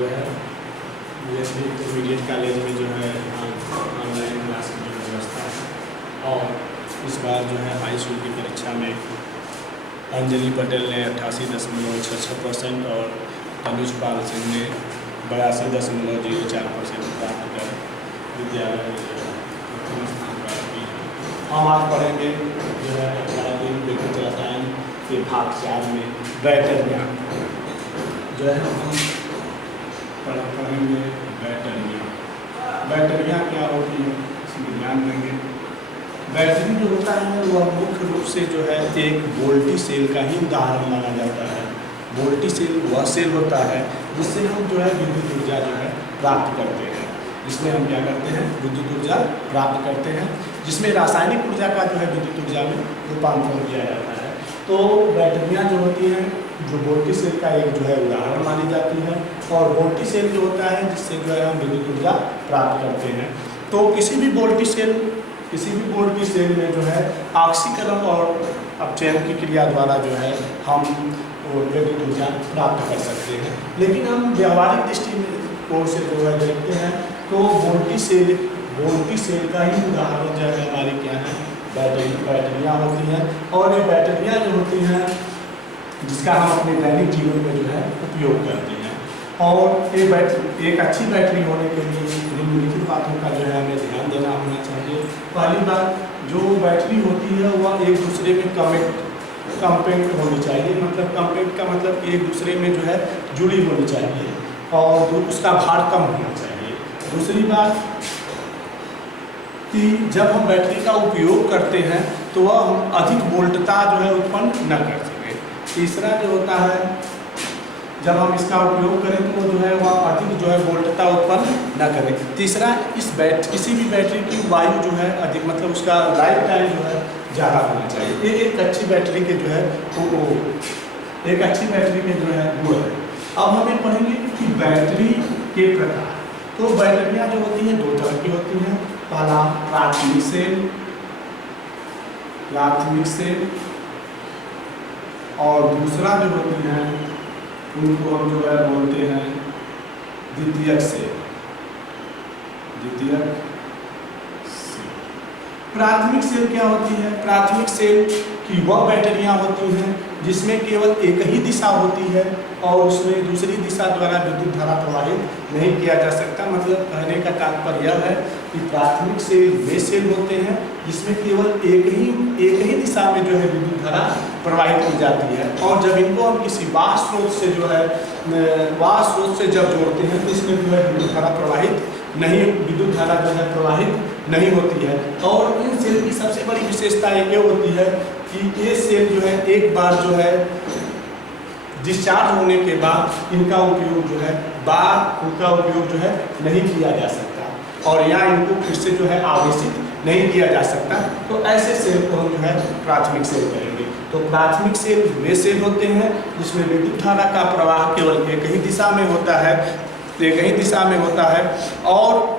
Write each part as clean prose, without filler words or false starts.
जो है USB intermediate college में जो है ऑनलाइन क्लास की जो व्यवस्था है। और इस बार जो है हाई स्कूल की परीक्षा में अंजलि पटेल ने 88.66% और तनुज पाल सिंह ने 82.04% प्राप्त कर विद्यालय में जो है प्रथम स्थान प्राप्त की है। हम आज पढ़ेंगे जो है व्यक्तिगत रसायन के भाग 4 में बैटरियाँ जो है हम पढ़ेंगे। बैटरियाँ क्या होती हैं इसमें ध्यान देंगे। बैटरी जो होता है वह मुख्य रूप से जो है एक वोल्टी सेल का ही उदाहरण माना जाता है। वोल्टी सेल वह सेल होता है जिससे हम जो है विद्युत ऊर्जा जो है प्राप्त करते हैं, जिसमें हम क्या करते हैं विद्युत ऊर्जा प्राप्त करते हैं, जिसमें रासायनिक ऊर्जा का जो है विद्युत ऊर्जा में रूपांतरण किया जाता है। तो बैटरियाँ जो होती हैं जो वोल्टी सेल का एक जो है उदाहरण मानी जाती है, और वोल्टी सेल जो होता है जिससे जो है हम विद्युत ऊर्जा प्राप्त करते हैं। तो किसी भी वोल्टी सेल में जो है ऑक्सीकरण और अपचयन की क्रिया द्वारा जो है हम विद्युत ऊर्जा प्राप्त कर सकते हैं। लेकिन हम व्यावहारिक दृष्टिकोण से जो है देखते हैं तो वोल्टी सेल का ही उदाहरण जो है हमारी क्या है बैटरियाँ होती हैं। और ये बैटरियाँ जो होती हैं जिसका हम अपने दैनिक जीवन में जो है उपयोग करते हैं। और ये एक अच्छी बैटरी होने के लिए निम्नलिखित बातों का जो है हमें ध्यान देना होना चाहिए। पहली बात, जो बैटरी होती है वह एक दूसरे में कम्पेक्ट होनी चाहिए। मतलब कम्पेक्ट का मतलब एक दूसरे में जो है जुड़ी होनी चाहिए और उसका भार कम होना चाहिए। दूसरी बात कि जब हम बैटरी का उपयोग करते हैं तो वह हम अधिक वोल्टता जो है उत्पन्न न कर सके। तीसरा जो होता है जब हम इसका उपयोग करें तो जो है वह अधिक जो है वोल्टता उत्पन्न न करें। तीसरा, किसी भी बैटरी की वायु जो है अधिक मतलब उसका लाइफ टाइम जो है ज़्यादा होना चाहिए। ये एक अच्छी बैटरी के जो है एक अच्छी बैटरी के जो है गुण है। अब हमें पढ़ेंगे कि बैटरी के प्रकार। तो बैटरियाँ जो होती हैं दो तरह की होती हैं। पहला प्राथमिक सेल और दूसरा जो होती है उनको हम जो है बोलते हैं द्वितीयक सेल। प्राथमिक सेल क्या होती है? प्राथमिक सेल की वह बैटरियाँ होती हैं जिसमें केवल एक ही दिशा होती है और उसमें दूसरी दिशा द्वारा विद्युत धारा प्रवाहित नहीं किया जा सकता। मतलब कहने का तात्पर्य यह है कि प्राथमिक सेल वे सेल होते हैं जिसमें केवल एक ही दिशा में जो है विद्युत धारा प्रवाहित की जाती है। और जब इनको हम किसी बाह्य स्रोत से जो है जब जोड़ते हैं तो इसमें जो है विद्युत धारा प्रवाहित नहीं होती है। और इन सेल की सबसे बड़ी विशेषता ये होती है कि ये सेल जो है एक बार जो है डिस्चार्ज होने के बाद इनका उपयोग जो है नहीं किया जा सकता और या इनको फिर से जो है आवेशित नहीं किया जा सकता। तो ऐसे सेल को हम जो है प्राथमिक सेल कहेंगे। तो प्राथमिक सेल वे सेल होते हैं जिसमें विद्युत धारा का प्रवाह केवल एक ही दिशा में होता है और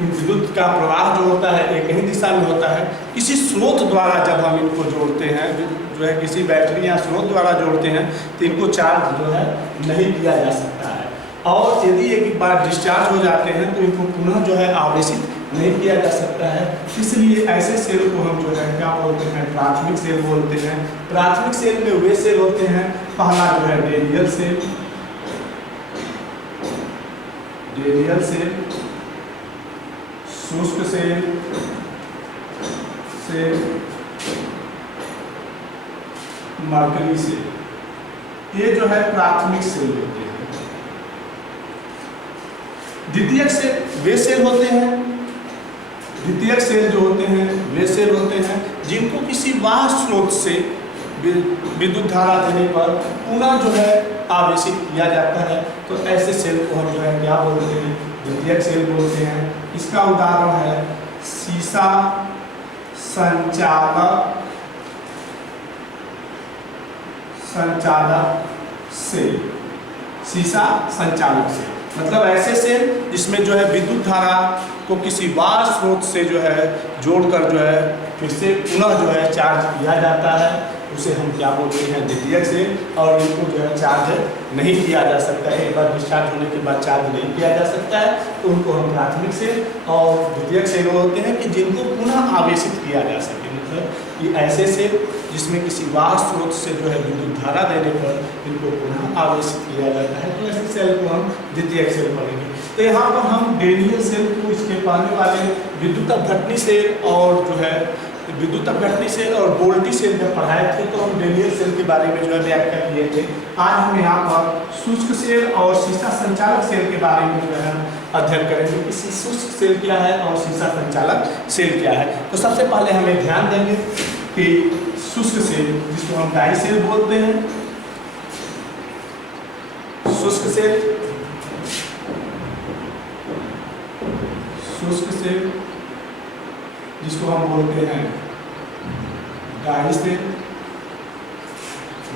विद्युत का प्रवाह जो होता है एक ही दिशा में होता है। किसी स्रोत द्वारा जब हम इनको जोड़ते हैं जो है किसी बैटरी या स्रोत द्वारा जोड़ते हैं तो इनको चार्ज जो है नहीं किया जा सकता है। और यदि एक बार डिस्चार्ज हो जाते हैं तो इनको पुनः जो है आवेशित नहीं किया जा सकता है। इसलिए ऐसे सेल को हम जो है क्या बोलते हैं प्राथमिक सेल बोलते हैं। प्राथमिक सेल में वे सेल होते हैं, पहला जो है रेडियल सेल, शुष्क सेल, मरकरी सेल, ये जो है प्राथमिक सेल होते हैं। द्वितीयक सेल वे सेल होते हैं जिनको किसी बाह्य स्रोत से विद्युत धारा देने पर पुनः जो है आवेशित किया जाता है। तो ऐसे सेल को हम जो है क्या बोलते हैं द्वितीयक सेल बोलते हैं। इसका उदाहरण है सीसा संचालक सेल। मतलब ऐसे सेल जिसमें जो है विद्युत धारा को किसी बाह्य स्रोत से जो है जोड़कर जो है फिर से पुनः जो है चार्ज किया जाता है। उसे हम क्या बोलते हैं, द्वितीयक सेल, और इनको जो है चार्ज नहीं किया जा सकता है। एक बार डिस्चार्ज होने के बाद चार्ज नहीं किया जा सकता है, तो उनको हम प्राथमिक सेल और द्वितीयक सेल होते हैं कि जिनको पुनः आवेशित किया जा सके। मतलब ये ऐसे सेल जिसमें किसी बाह्य स्रोत से जो है विद्युत धारा देने पर इनको पुनः आवेशित किया जाता है, तो ऐसे सेल को हम द्वितीयक सेल पढ़ेंगे। तो यहाँ पर हम डेनियल सेल को इसके पहले वाले विद्युत अपघटनी सेल और जो है विद्युत अपघटनी सेल और बोल्टी सेल में पढ़ाए थे, तो हम डेनियल सेल के बारे में जो है व्याख्या किए थे। आज हम यहाँ पर शुष्क सेल और शीशा संचालक सेल के बारे में जो है अध्ययन करेंगे कि शुष्क सेल क्या है और शीशा संचालक सेल क्या है। तो सबसे पहले हमें ध्यान देंगे कि शुष्क सेल, जिसको हम डाई सेल बोलते हैं, शुष्क सेल, शुष्क सेल जिसको हम बोलते हैं डाई सेल।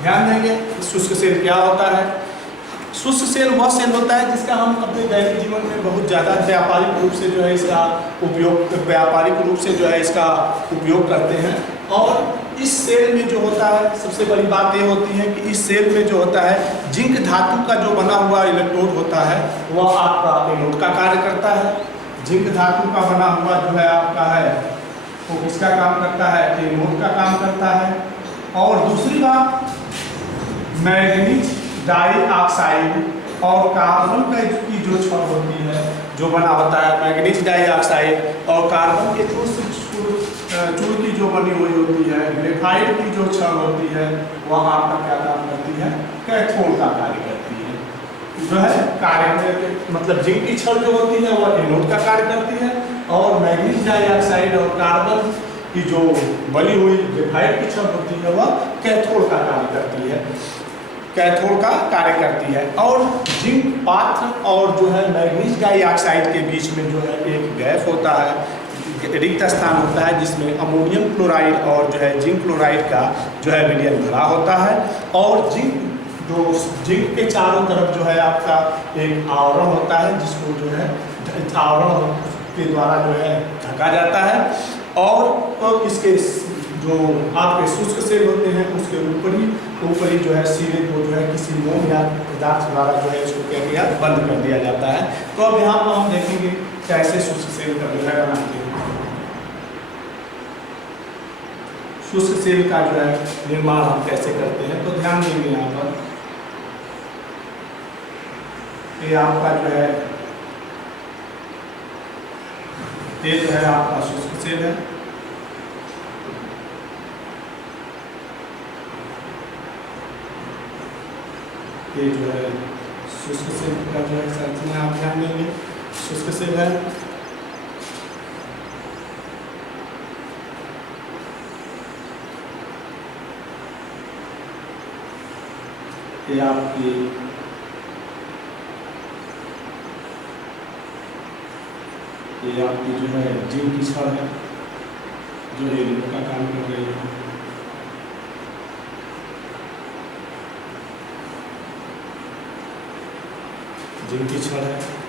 ध्यान देंगे शुष्क सेल क्या होता है। शुष्क सेल वह सेल होता है जिसका हम अपने दैनिक जीवन में बहुत ज़्यादा व्यापारिक रूप से जो है इसका उपयोग करते हैं। और इस सेल में जो होता है, सबसे बड़ी बात ये होती है कि इस सेल में जो होता है जिंक धातु का जो बना हुआ इलेक्ट्रोड होता है वह आपका एनोड का कार्य करता है। जिंक धातु का बना हुआ जो है आपका है वो किसका काम करता है, एनोड का काम करता है। और दूसरी बात, मैग्नीज डाइऑक्साइड और कार्बन की जो छड़ होती है जो बना होता है, मैग्नीज डाइऑक्साइड और कार्बन के चूड़ की जो बनी हुई होती है, ग्रेफाइट की जो छड़ होती है वह आपका क्या काम करती है, कैथोड का कार्य करती है। जो है कार्य मतलब जिंक की छड़ जो होती है वह एनोड का कार्य करती है, और मैग्नीज डाइऑक्साइड और कार्बन की जो बनी हुई ग्रेफाइट की छड़ होती है वह कैथोड का कार्य करती है, कैथोड का कार्य करती है। और जिंक पात्र और जो है मैग्नीज डाइऑक्साइड के बीच में जो है एक गैप होता है, रिक्त स्थान होता है, जिसमें अमोनियम क्लोराइड और जो है जिंक क्लोराइड का जो है विलयन भरा होता है। और जिंक के चारों तरफ जो है आपका एक आवरण होता है, जिसको जो है आवरण के द्वारा जो है ढका जाता है। और इसके जो आपके शुष्क सेल होते हैं उसके ऊपरी जो है सिरे को जो है किसी मोम या पदार्थ द्वारा जो है इसको क्या किया, बंद कर दिया जाता है। तो अब यहाँ पर हम देखेंगे कैसे शुष्क सेल का जो है बनाते हैं। शुष्क सेल का जो है निर्माण हम कैसे करते हैं, तो ध्यान देंगे यहाँ पर ये आपका जो है ये जो है आपका शुष्क सेल है। ये जो है शुष्क सेल का जो है संरचना आप ध्यान देंगे, शुष्क सेल है। ये आपकी जो है जिंक की छड़ है जो एनोड का काम कर रही है। जिंक की छड़ है।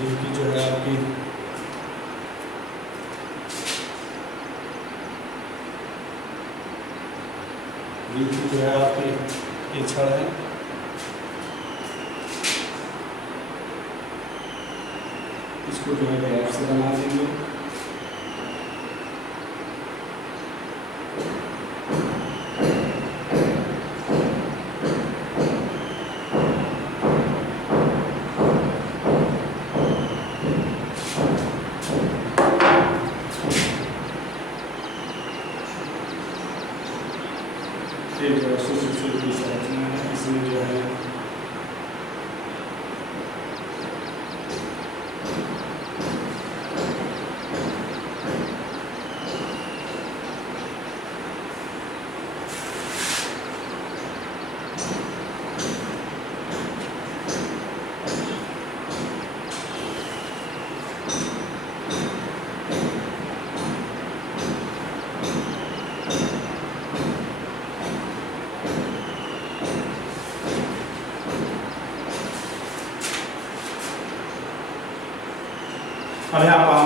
जिनकी जो है आपकी जो है आपकी ये छड़ है। इसको जो है गैप से बना देंगे। इसमें जो है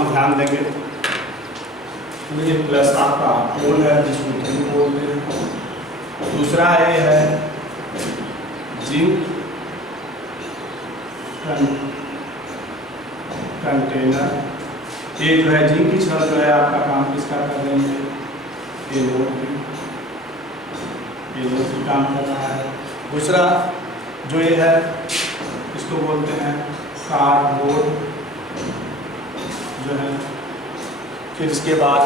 हम ध्यान देंगे। तो ये प्लस आपका पोल है जिसको जिंक बोलते हैं। दूसरा ये है जिंक कंटेनर। ये जो है जिंक की छड़ जो है आपका काम किसका कर रही है, एनोड की काम कर रहा है। दूसरा जो ये है इसको बोलते हैं कार्डबोर्ड जो है। फिर इसके बाद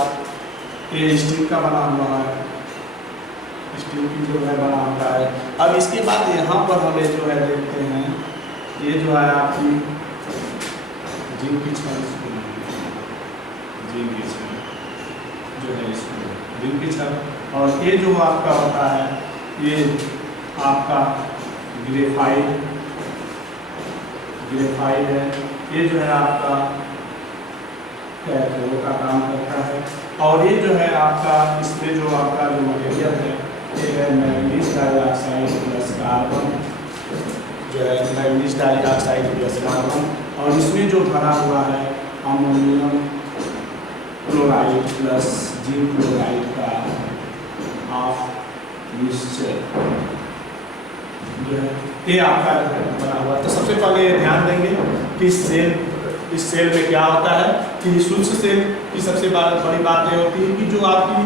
ये स्टील का बना हुआ है, स्टील की जो है बना हुआ है। अब इसके बाद यहाँ पर हमें जो है देखते हैं ये जो है आपकी जिंक की छड़, जिंक की छड़ जो है इसमें जिंक की छड़। और ये जो आपका होता है ये आपका ग्रेफाइट है। ये जो है आपका कैथोड का काम करता है। और ये जो है आपका इसमें जो आपका जो मटेरियल है ये है मैग्नीज डाइऑक्साइड प्लस कार्बन, जो है मैग्नीज डाइऑक्साइड प्लस कार्बन। और इसमें जो भरा हुआ है ammonium chloride plus zinc chloride का ऑफ मिक्सचर जो है ये आपका बना हुआ है। तो सबसे पहले ये ध्यान देंगे कि इस सेल में क्या होता है कि शुष्क सेल की सबसे बड़ी बात ये होती है कि जो आपकी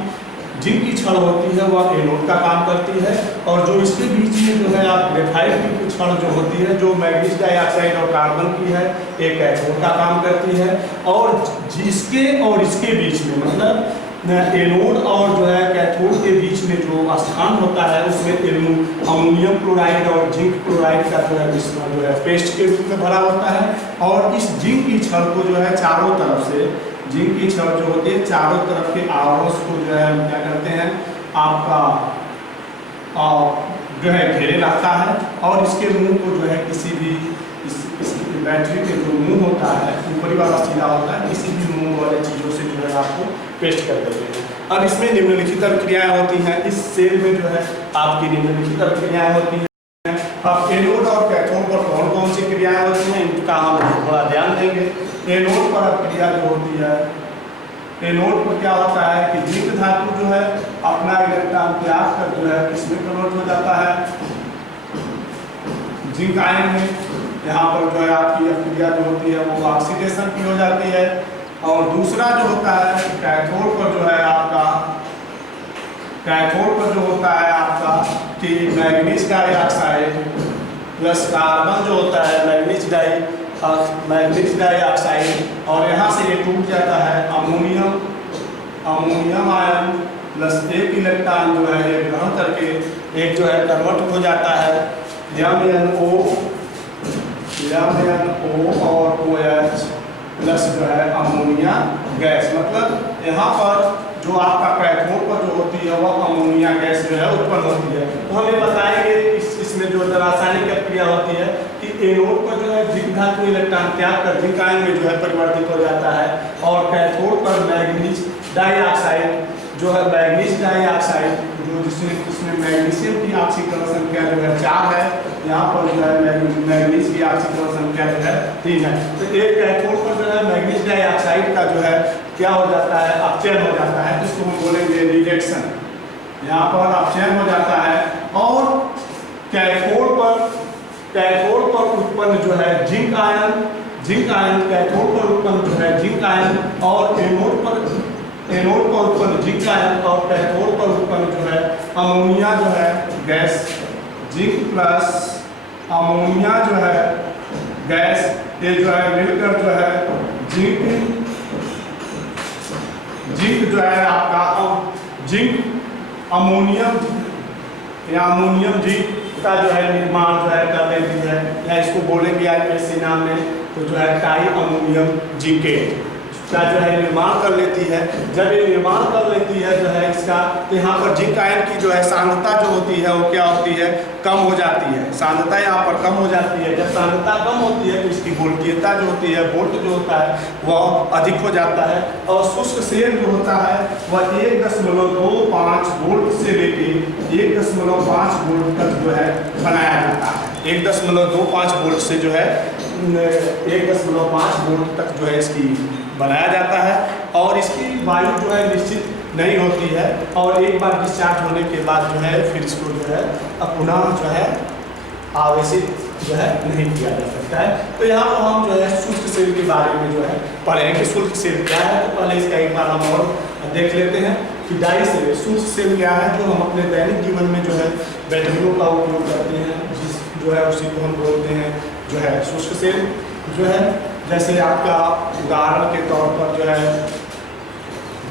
जिंक की छड़ होती है वह एनोड का काम करती है। और जो इसके बीच में जो है आप ग्रेफाइट की छड़ जो होती है जो मैग्नीज डाइऑक्साइड और कार्बन की है एक कैथोड का काम करती है। और जिसके और इसके बीच में मतलब एनोड और जो है कैथोड के बीच में जो स्थान होता है उसमें अमोनियम क्लोराइड और जिंक क्लोराइड का जो है मिश्रण जो है पेस्ट के रूप में भरा होता है। और इस जिंक की छड़ को जो है चारों तरफ से जिंक की छड़ जो होती है चारों तरफ के आवरण को जो है हम क्या करते हैं आपका जो है घेरे रहता है। और इसके मुंह को जो है किसी भी इस बैटरी के जो मुंह होता है ऊपरी वाला सीधा होता है, किसी भी मुंह वाले चीज़ों से जो है आपको पेस्ट कर देते हैं। अब इसमें निम्नलिखित अभिक्रियाएं होती हैं। इस सेल में जो है आपकी निम्नलिखित अभिक्रियाएं होती हैं। अब एनोड और कैथोड पर कौन कौन सी क्रियाएं होती हैं इनका हम थोड़ा ध्यान देंगे। एनोड पर अभिक्रिया जो होती है, एनोड पर क्या होता है कि जिंक धातु जो है अपना इलेक्ट्रॉन त्याग कर जो है किसमें कन्वर्ट हो जाता है, जिंक आयन में। यहाँ पर जो है आपकी अभिक्रिया जो होती है वो ऑक्सीडेशन की हो जाती है। और दूसरा जो होता है कैथोड पर जो है आपका कैथोड पर जो होता है आपका कि मैग्नीज डाइऑक्साइड प्लस कार्बन जो होता है मैग्नीज डाइऑक्साइड और यहाँ से ये टूट जाता है अमोनियम आयन प्लस एक इलेक्ट्रॉन जो है ये ग्रहण करके एक जो है कन्वर्ट हो जाता है MnO और OH प्लस जो है अमोनिया गैस। मतलब यहाँ पर जो आपका कैथोड पर जो होती है वह अमोनिया गैस जो है उत्पन्न होती है। तो हम ये बताएंगे इसमें जो रासायनिक क्रिया होती है कि एनोड पर जो है जिंक धातु इलेक्ट्रॉन त्याग कर जिंक आयन में जो है परिवर्तित हो जाता है। और कैथोड पर मैग्नीज डाइऑक्साइड जो है मैग्नीज डाइऑक्साइड जो जिसमें मैग्नीशियम की ऑक्सीकरण संख्या जो है 4 है, यहाँ पर जो है मैग्नीज की ऑक्सीकरण संख्या जो है 3 है। तो एक कैथोड पर जो है मैग्नीज डाइऑक्साइड का जो है क्या हो जाता है अपचयन हो जाता है, जिसको हम बोलेंगे रिडक्शन। यहाँ पर अपचयन हो जाता है। और कैथोड पर उत्पन्न जो है जिंक आयन कैथोड पर उत्पन्न जो है जिंक आयन और एनोड पर उत्पन्न जिंक आयन और कैथोड पर उत्पन्न जो है अमोनिया जो है गैस, जिंक प्लस अमोनिया जो है गैस ये जो है मिलकर जो है जिंक जो है आपका जिंक अमोनियम या अमोनियम जिंक का जो है निर्माण जो है कर लेती है, या इसको बोलेंगे आईपीएससी नाम में तो जो है टाई अमोनियम जिंकेट का जो है निर्माण कर लेती है। जब ये निर्माण कर लेती है जो है इसका तो यहाँ पर जिंक आयन की जो है सांद्रता जो होती है वो क्या होती है कम हो जाती है। सांद्रता यहाँ पर कम हो जाती है। जब सांद्रता कम होती है तो इसकी वोल्टीयता जो होती है वोल्ट जो होता है वह अधिक हो जाता है। और शुष्क सेल जो होता है वह 1.25 वोल्ट से लेके 1.5 वोल्ट तक जो है बनाया जाता है। 1.25 वोल्ट से जो है 1.5 वोल्ट तक जो है इसकी बनाया जाता है। और इसकी वायु जो है निश्चित नहीं होती है, और एक बार डिस्चार्ज होने के बाद जो है फिर इसको जो है पुनः जो है आवेशित जो है नहीं किया जा सकता है। तो यहाँ पर हम जो है शुष्क सेल के बारे में जो है पढ़ेंगे। शुष्क सेल क्या है, तो पहले इसका एक बार हम और देख लेते हैं कि डाई सेल शुष्क सेल क्या है, जो हम अपने दैनिक जीवन में जो है बैटरियों का उपयोग करते हैं, जिस जो है उसी को हम बोलते हैं जो है शुष्क सेल जो है। जैसे आपका उदाहरण के तौर पर जो है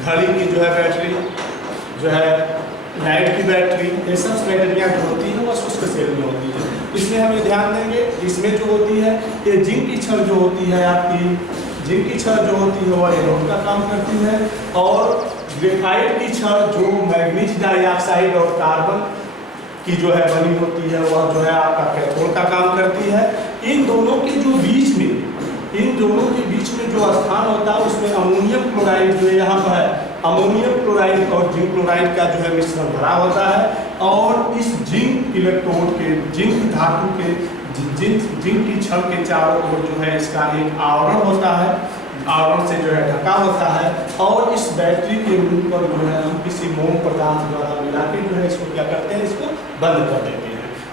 घड़ी की जो है बैटरी, जो है लाइट की बैटरी, ये सब बैटरियाँ जो होती हैं वो शुष्क सेल में होती है। इसमें हम ये ध्यान देंगे, इसमें जो होती है ये जिंक की छड़ जो होती है, आपकी जिंक की छड़ जो होती है वह एनोड का काम करती है, और ग्रेफाइट की छड़ जो मैग्नीज डाइऑक्साइड और कार्बन की जो है बनी होती है वह जो है आपका कैथोड का काम करती है। इन दोनों के बीच में जो स्थान होता है उसमें अमोनियम क्लोराइड जो यहाँ पर है, अमोनियम क्लोराइड और जिंक क्लोराइड का जो है मिश्रण भरा होता है। और इस जिंक इलेक्ट्रोड के, जिंक धातु के, जिंक की छड़ के चारों ओर जो है इसका एक आवरण होता है, आवरण से जो है ढका होता है। और इस बैटरी के मुंह पर जो है हम किसी मोम पदार्थ द्वारा मिला के जो है इसको क्या करते हैं, इसको बंद कर देते हैं।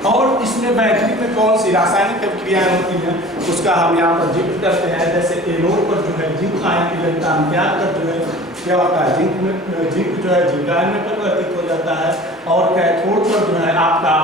और इसमें बैटरी में कौन सी रासायनिक प्रक्रियाएं होती हैं उसका हम यहाँ पर जिक्र करते हैं। जैसे एनोड पर जो है जिंक आयन इलेक्ट्रॉन त्याग कर जो है क्या होता है, जिंक जो है जिंक आयन में परिवर्तित हो जाता है। और कैथोड पर जो है आपका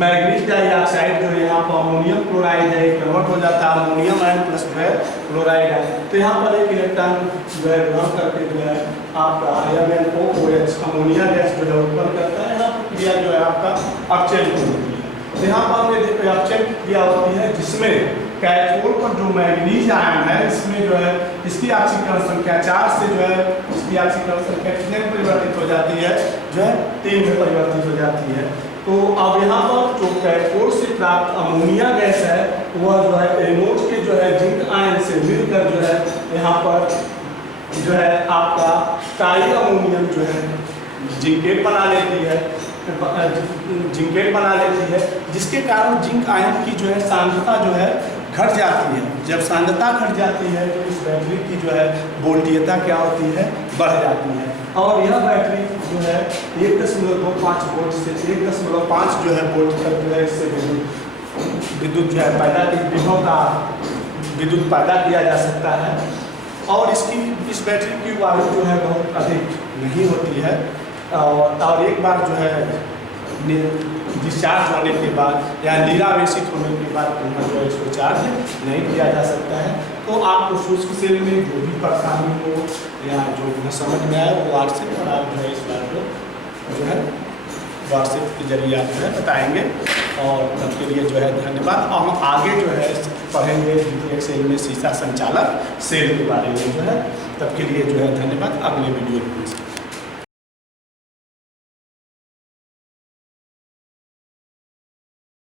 मैग्नीज डाइऑक्साइड जो है यहाँ पर अमोनियम क्लोराइड है, कन्वर्ट हो जाता है अमोनियम आयन प्लस जो है क्लोराइड है। तो यहाँ पर एक इलेक्ट्रॉन जो है ग्रहण करके जो है आपका MnOH अमोनिया गैस जो है उत्पन्न करता है। यहाँ प्रक्रिया जो है आपका अपचयन होती है। तो यहाँ पर हमें अपचयन क्रिया होती है जिसमें कैथोड पर जो मैग्नीज आयन है इसमें जो है इसकी ऑक्सीकरण संख्या 4 से जो है इसकी ऑक्सीकरण संख्या कितने में परिवर्तित हो जाती है, जो है 3 में परिवर्तित हो जाती है। तो अब यहाँ पर जो कैथोड से प्राप्त अमोनिया गैस है वह जो है एनोड के जो है जिंक आयन से मिलकर जो है यहाँ पर जो है आपका टाई अमोनियम जो है जिंकेट बना लेती है, जिसके कारण जिंक आयन की जो है सांद्रता जो है घट जाती है। जब सांद्रता घट जाती है तो इस बैटरी की जो है वोल्टीयता क्या होती है, बढ़ जाती है। और यह बैटरी जो है 1.25 वोल्ट से 1.5 जो है वोल्ट तक जो है इससे विद्युत जो है विद्युत पैदा किया जा सकता है। और इस बैटरी की वायु जो है बहुत अधिक नहीं होती है, और एक बार जो है डिस्चार्ज होने के बाद या निरावेशित होने के बाद पुनः जो है इसको चार्ज नहीं किया जा सकता है। तो आपको शुष्क सेल में जो भी परेशानी हो या जो न समझ में आए वो व्हाट्सएप पर आप जो है इस बात को जो है व्हाट्सएप के जरिए आप जो है बताएँगे। और तब के लिए जो है धन्यवाद। और हम आगे जो है पढ़ेंगे द्वितीयक सेल में शीशा संचालक सेल के बारे में जो है। तब के लिए जो है धन्यवाद। अगले वीडियो में